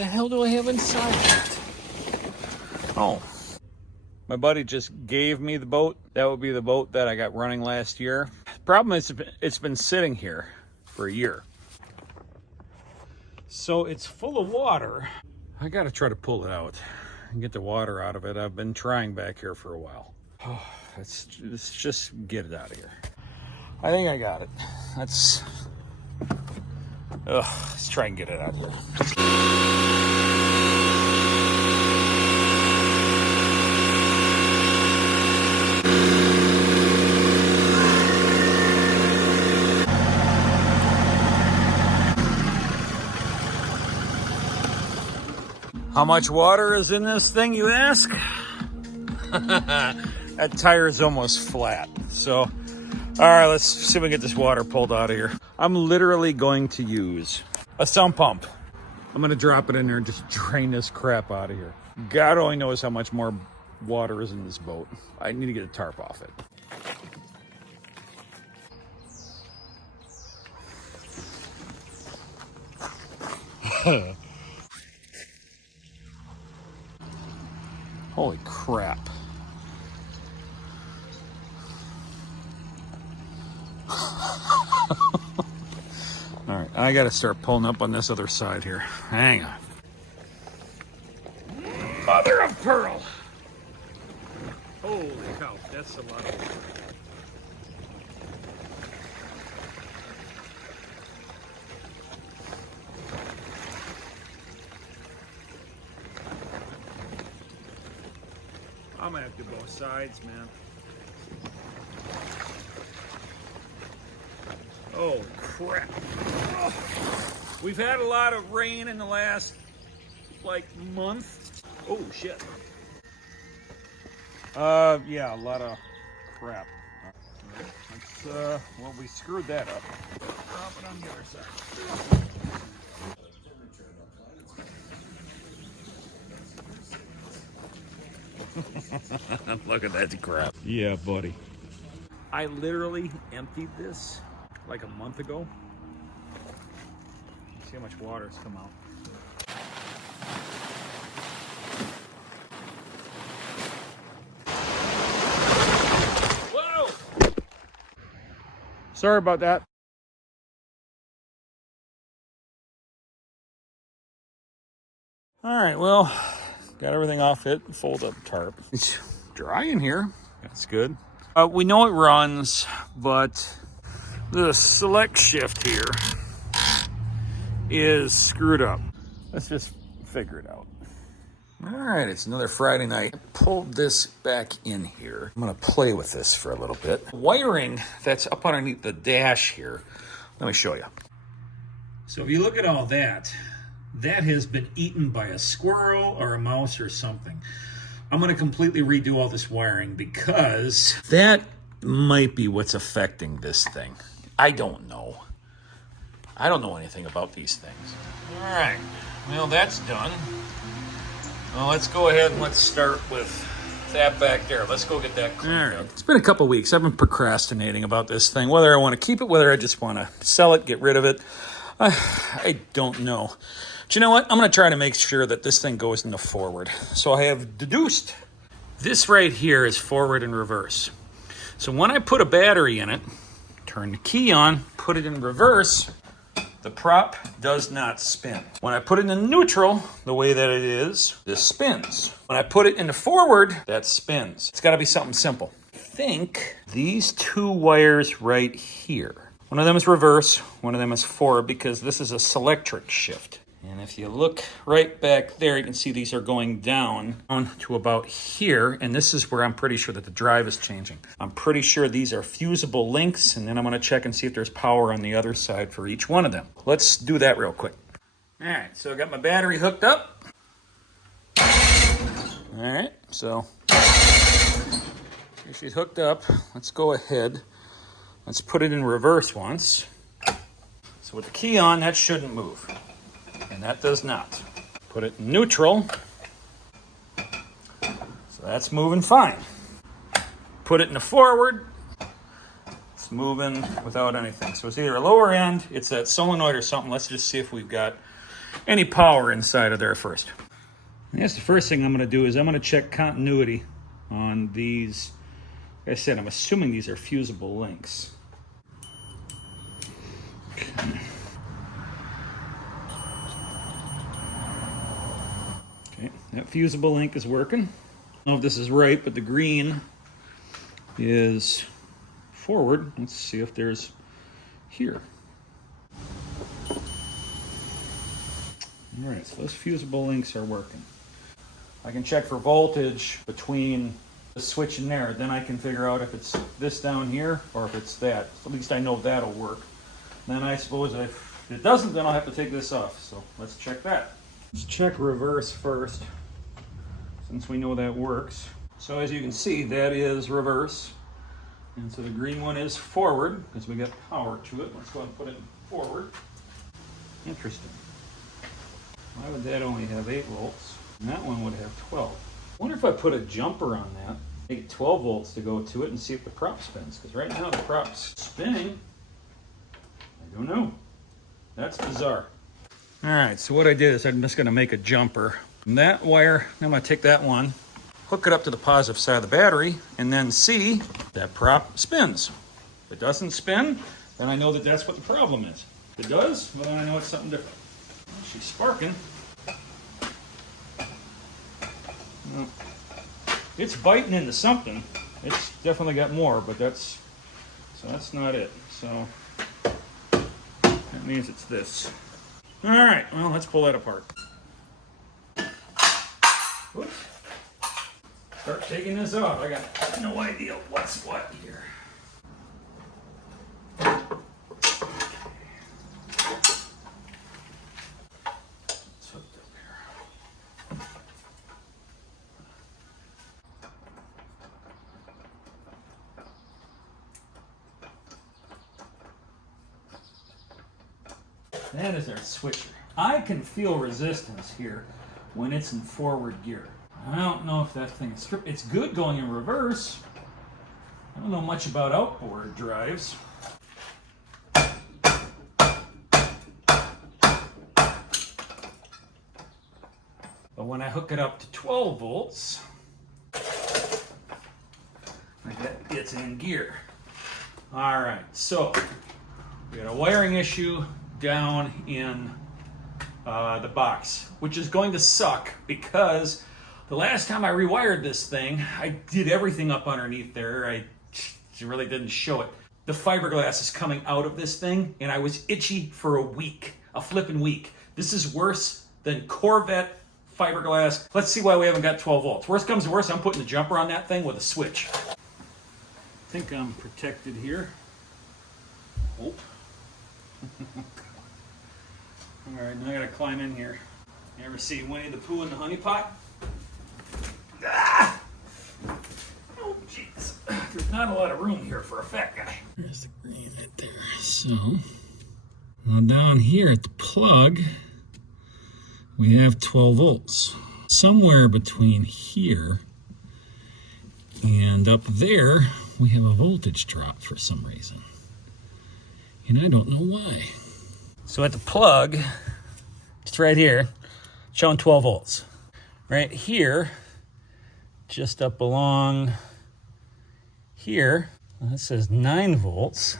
the hell do I have inside that? Oh, my buddy just gave me the boat. That would be the boat that I got running last year. Problem is, it's been sitting here for a year. So it's full of water. I gotta try to pull it out and get the water out of it. I've been trying back here for a while. Oh, let's just get it out of here. I think I got it. Let's try and get it out of here. How much water is in this thing, you ask? That tire is almost flat. So, all right, let's see if we can get this water pulled out of here. I'm literally going to use a sump pump. I'm gonna drop it in there and just drain this crap out of here. God only knows how much more water is in this boat. I need to get a tarp off it. Holy crap. All right, I gotta start pulling up on this other side here. Hang on. Mother of pearl. Holy cow, that's a lot of water. I'm gonna have to do both sides, man. Oh, crap. Oh. We've had a lot of rain in the last, month. Oh, shit. Yeah, a lot of crap. Let's, well, we screwed that up. Drop it on the other side. Look at that crap. Yeah, buddy. I literally emptied this like a month ago. See how much water's come out. Whoa! Sorry about that. All right, well, got everything off it. Fold up tarp. It's dry in here. That's good. We know it runs, but the select shift here is screwed up. Let's just figure it out. All right, it's another Friday night. I pulled this back in here. I'm gonna play with this for a little bit. Wiring that's up underneath the dash here. Let me show you. So if you look at all that, that has been eaten by a squirrel or a mouse or something. I'm gonna completely redo all this wiring because that might be what's affecting this thing. I don't know. I don't know anything about these things. All right, well, that's done. Well, let's go ahead and let's start with that back there. Let's go get that cleaned up. It's been a couple weeks. I've been procrastinating about this thing, whether I want to keep it, whether I just want to sell it, get rid of it. I don't know. But you know what? I'm going to try to make sure that this thing goes into forward. So I have deduced this right here is forward and reverse. So when I put a battery in it, turn the key on, put it in reverse, the prop does not spin. When I put it in neutral, the way that it is, this spins. When I put it into forward, that spins. It's got to be something simple. I think these two wires right here, one of them is reverse, one of them is forward, because this is a Selectric shift. And if you look right back there, you can see these are going down to about here. And this is where I'm pretty sure that the drive is changing. I'm pretty sure these are fusible links. And then I'm going to check and see if there's power on the other side for each one of them. Let's do that real quick. All right, so I got my battery hooked up. All right, so she's hooked up. Let's go ahead. Let's put it in reverse once. So with the key on, that shouldn't move. And that does not. Put it in neutral. So that's moving fine. Put it in the forward. It's moving without anything. So it's either a lower end, it's that solenoid or something. Let's just see if we've got any power inside of there first. I guess the first thing I'm going to do is I'm going to check continuity on these. Like I said, I'm assuming these are fusible links. Okay, that fusible link is working. I don't know if this is right, but the green is forward. Let's see if there's here. All right, so those fusible links are working. I can check for voltage between the switch and there. Then I can figure out if it's this down here or if it's that. So at least I know that'll work. Then I suppose if it doesn't, then I'll have to take this off. So let's check that. Let's check reverse first, since we know that works. So as you can see, that is reverse. And so the green one is forward, because we got power to it. Let's go ahead and put it forward. Interesting. Why would that only have 8 volts? And that one would have 12. I wonder if I put a jumper on that, make it 12 volts to go to it, and see if the prop spins. Because right now the prop's spinning. I don't know. That's bizarre. All right, so what I did is I'm just going to make a jumper. From that wire, I'm going to take that one, hook it up to the positive side of the battery, and then see if that prop spins. If it doesn't spin, then I know that that's what the problem is. If it does, well, then I know it's something different. She's sparking. Well, it's biting into something. It's definitely got more, but that's not it. So that means it's this. All right, well, let's pull that apart. Oops. Start taking this off. I got no idea what's what here. That is our switcher. I can feel resistance here when it's in forward gear. I don't know if that thing is stripped. It's good going in reverse. I don't know much about outboard drives. But when I hook it up to 12 volts, like that, it's in gear. All right, so we got a wiring issue down in the box, which is going to suck because the last time I rewired this thing, I did everything up underneath there. I really didn't show it. The fiberglass is coming out of this thing, and I was itchy for a week, a flipping week. This is worse than Corvette fiberglass. Let's see why we haven't got 12 volts. Worst comes to worst, I'm putting the jumper on that thing with a switch. I think I'm protected here. Oh. All right, now I gotta climb in here. You ever see Winnie the Pooh in the honey pot? Ah! Oh, jeez. There's not a lot of room here for a fat guy. There's the green right there. So, now down here at the plug, we have 12 volts. Somewhere between here and up there, we have a voltage drop for some reason. And I don't know why. So at the plug, it's right here, showing 12 volts. Right here, just up along here, well, it says 9 volts.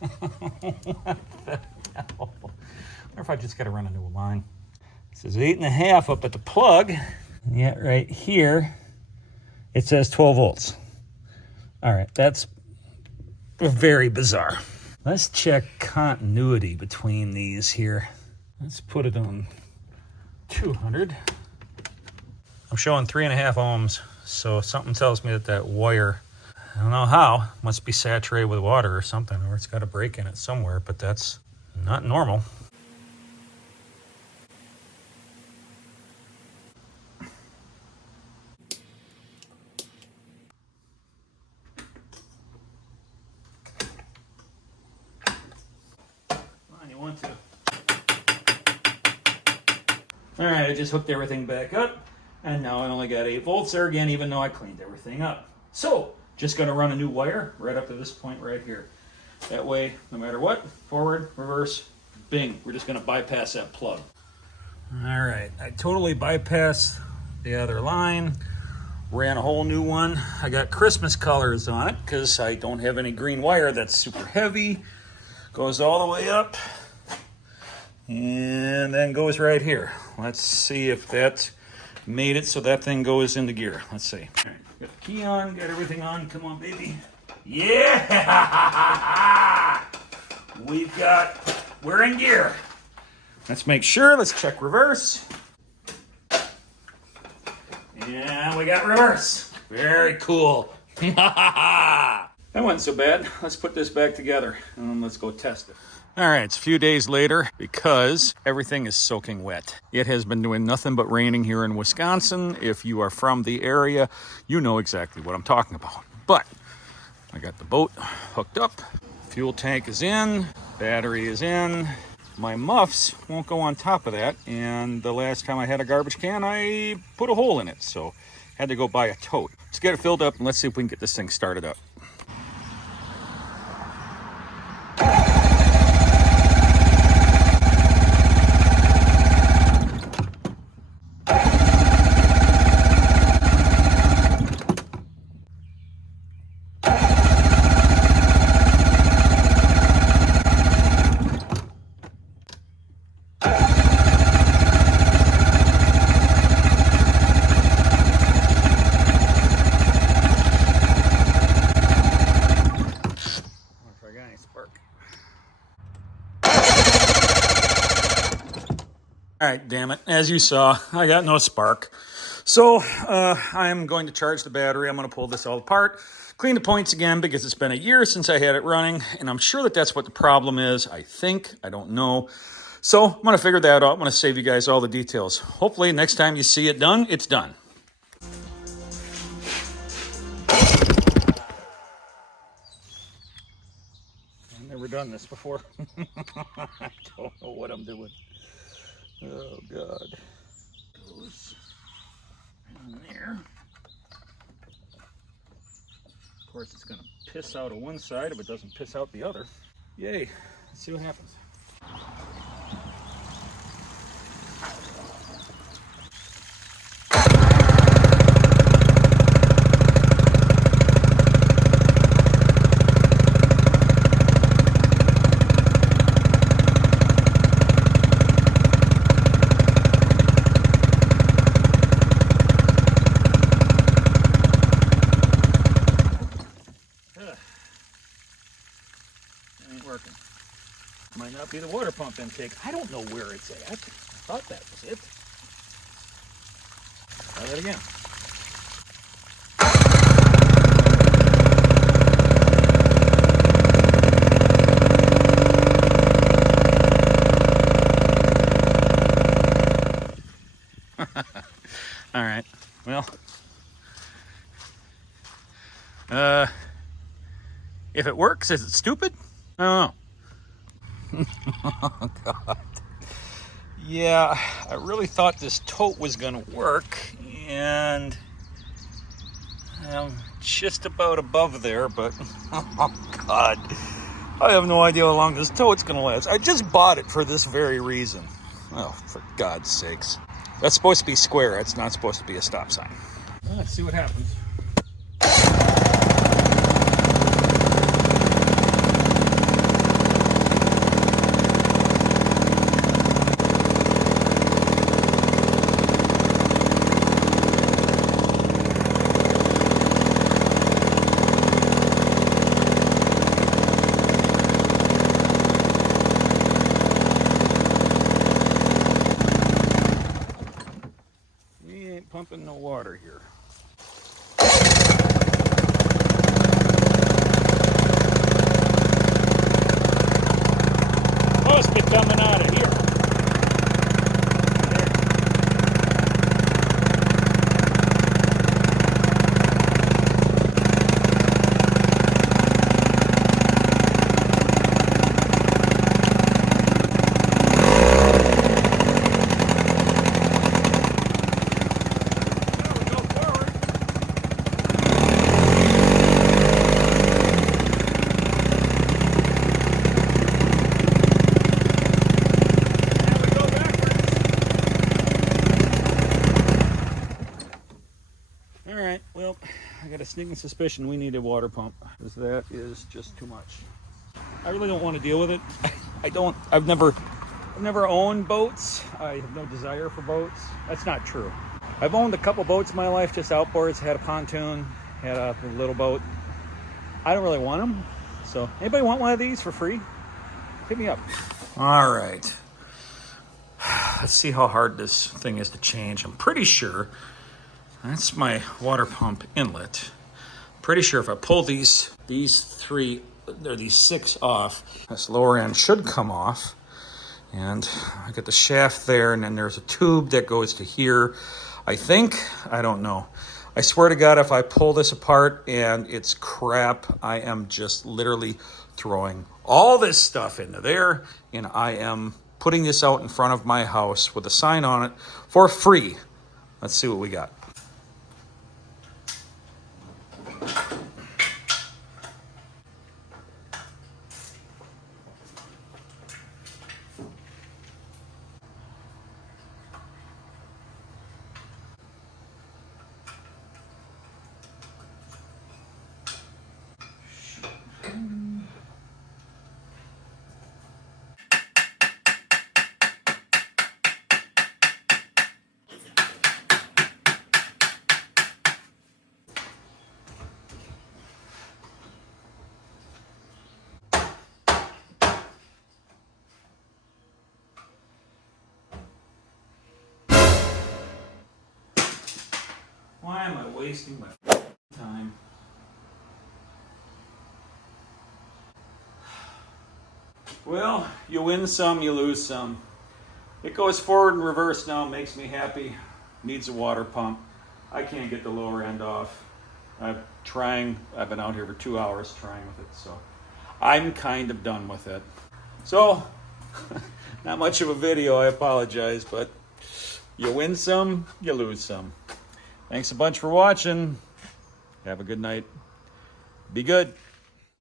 What the hell? I wonder if I just got to run a new line. It says 8.5 up at the plug, and yet right here, it says 12 volts. All right, that's very bizarre. Let's check continuity between these here. Let's put it on 200. I'm showing 3.5 ohms, so something tells me that that wire, I don't know how, must be saturated with water or something, or it's got a break in it somewhere, but that's not normal. All right, I just hooked everything back up, and now I only got 8 volts there again, even though I cleaned everything up. So, just gonna run a new wire right up to this point right here. That way, no matter what, forward, reverse, Bing, we're just gonna bypass that plug. All right, I totally bypassed the other line, ran a whole new one. I got Christmas colors on it because I don't have any green wire that's super heavy. Goes all the way up and then goes right here. Let's see if that made it so that thing goes into gear. Let's see. All right, got the key on, got everything on. Come on, baby. Yeah! We're in gear. Let's make sure. Let's check reverse. Yeah, we got reverse. Very cool. That wasn't so bad. Let's put this back together and let's go test it. All right, it's a few days later because everything is soaking wet. It has been doing nothing but raining here in Wisconsin. If you are from the area, you know exactly what I'm talking about. But I got the boat hooked up. Fuel tank is in. Battery is in. My muffs won't go on top of that, and the last time I had a garbage can, I put a hole in it, so had to go buy a tote. Let's get it filled up and let's see if we can get this thing started up. All right, damn it. As you saw, I got no spark. So I'm going to charge the battery. I'm going to pull this all apart, clean the points again because it's been a year since I had it running, and I'm sure that that's what the problem is. I think. I don't know. So I'm going to figure that out. I'm going to save you guys all the details. Hopefully next time you see it done, it's done. I've never done this before. I don't know what I'm doing. Oh, God. Goes in there. Of course, it's going to piss out of one side if it doesn't piss out the other. Yay. Let's see what happens. Working. Might not be the water pump intake. I don't know where it's at. I thought that was it. Try that again. All right. Well, if it works, is it stupid? I don't know. Oh, God. Yeah, I really thought this tote was going to work, and I'm just about above there, but oh, God. I have no idea how long this tote's going to last. I just bought it for this very reason. Oh, for God's sakes. That's supposed to be square. It's not supposed to be a stop sign. Well, let's see what happens. Pumping no water here. Must be coming out of here. sneaking suspicion we need a water pump, because that is just too much. I really don't want to deal with it. I've never owned boats. I have no desire for boats. That's not true. I've owned a couple boats in my life, just outboards, had a pontoon, had a little boat. I don't really want them. So anybody want one of these for free? Hit me up. All right. Let's see how hard this thing is to change. I'm pretty sure that's my water pump inlet. Pretty sure if I pull these 6 off, this lower end should come off. And I got the shaft there, and then there's a tube that goes to here. I think, I don't know. I swear to God, if I pull this apart and it's crap, I am just literally throwing all this stuff into there, and I am putting this out in front of my house with a sign on it for free. Let's see what we got. Why am I wasting my time? Well, you win some, you lose some. It goes forward and reverse now, makes me happy. Needs a water pump. I can't get the lower end off. I've been out here for 2 hours trying with it, so I'm kind of done with it. So, not much of a video, I apologize, but you win some, you lose some. Thanks a bunch for watching. Have a good night. Be good.